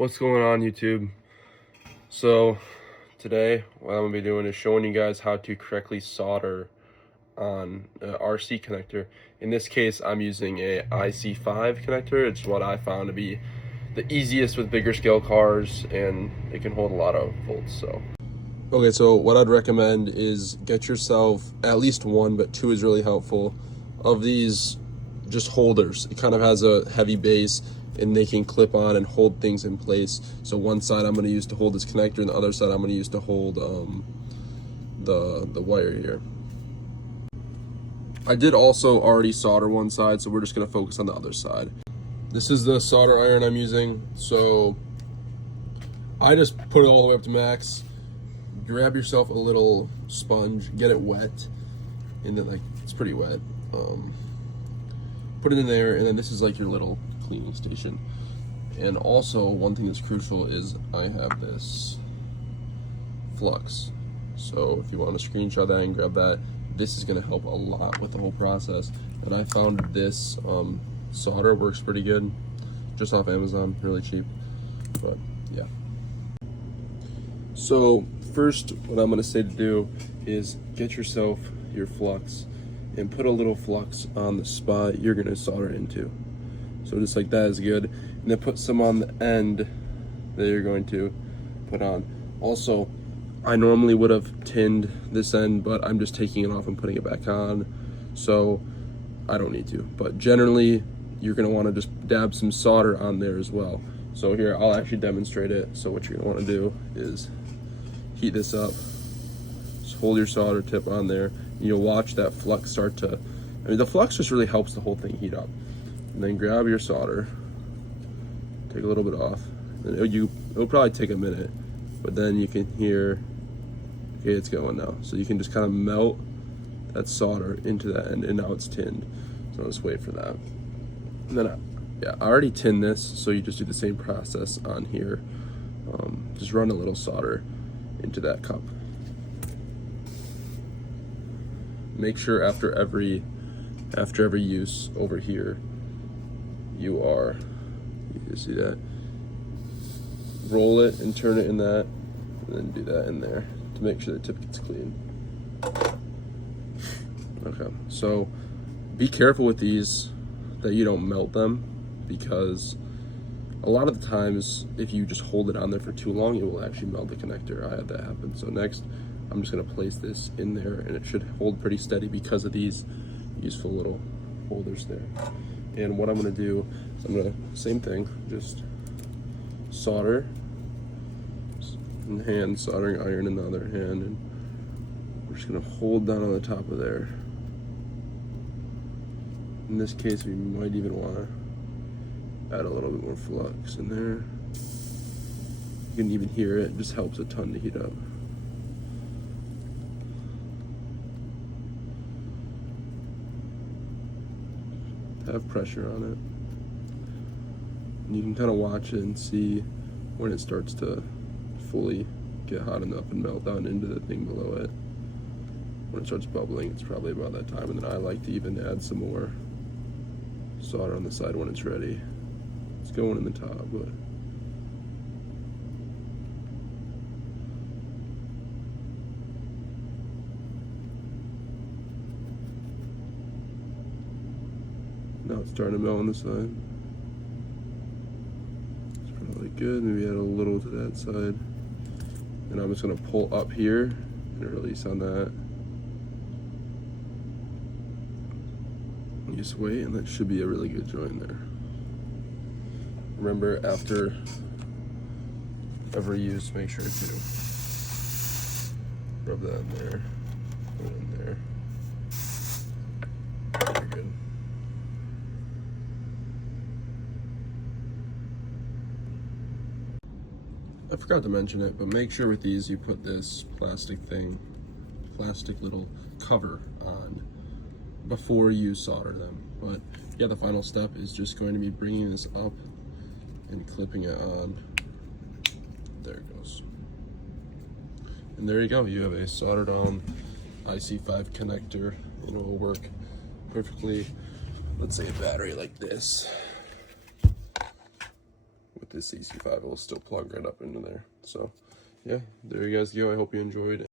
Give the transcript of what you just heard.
What's going on, YouTube? So today what I'm going to be doing is showing you guys how to correctly solder on an RC connector. In this case, I'm using a IC5 connector. It's what I found to be the easiest with bigger scale cars, and it can hold a lot of volts. Okay, so what I'd recommend is get yourself at least one, but two is really helpful, of these just holders. It kind of has a heavy base and they can clip on and hold things in place. So one side I'm going to use to hold this connector, and the other side I'm going to use to hold the wire here. I did also already solder one side, so we're just going to focus on the other side. This is the solder iron I'm using, so I just put it all the way up to max. Grab yourself a little sponge, get it wet, and then like it's pretty wet. Put it in there, and then this is like your little cleaning station. And also, one thing that's crucial is I have this flux. So if you want to screenshot that and grab that, this is going to help a lot with the whole process. And I found this solder works pretty good, just off Amazon, really cheap. But yeah. So first, what I'm going to say to do is get yourself your flux and put a little flux on the spot you're going to solder into. So just like that is good. And then put some on the end that you're going to put on. Also, I normally would have tinned this end, but I'm just taking it off and putting it back on, so I don't need to. But generally, you're going to want to just dab some solder on there as well. So here, I'll actually demonstrate it. So what you're going to want to do is heat this up. Just hold your solder tip on there, and you'll watch that flux start to, I mean, the flux just really helps the whole thing heat up. And then grab your solder, take a little bit off. And it'll probably take a minute, but then you can hear, okay, it's going now. So you can just kind of melt that solder into that end, and now it's tinned. So let's wait for that. And then, I already tinned this, so you just do the same process on here. Just run a little solder into that cup. Make sure after every use over here, you can see that, roll it and turn it in that, and then do that in there to make sure the tip gets clean. Okay, so be careful with these that you don't melt them, because a lot of the times if you just hold it on there for too long, it will actually melt the connector. I had that happen. So next, I'm just going to place this in there, and it should hold pretty steady because of these useful little holders there. And what I'm going to do is I'm going to, same thing, just solder in the hand, soldering iron in the other hand, and we're just going to hold down on the top of there. In this case, we might even want to add a little bit more flux in there. You can even hear it, just helps a ton to heat up. Have pressure on it, and you can kind of watch it and see when it starts to fully get hot enough and melt down into the thing below it. When it starts bubbling, it's probably about that time. And then I like to even add some more solder on the side when it's ready. It's going in the top, but now it's starting to melt on the side. It's probably good. Maybe add a little to that side. And I'm just going to pull up here and release on that. And just wait, and that should be a really good joint there. Remember, after every use, make sure to rub that in there, put it in there. Very good. I forgot to mention it, but make sure with these you put this plastic little cover on before you solder them. But yeah, the final step is just going to be bringing this up and clipping it on. There it goes. And there you go, you have a soldered on IC5 connector, and it will work perfectly. Let's say a battery like this with this IC5, it will still plug right up into there. So yeah, there you guys go. I hope you enjoyed.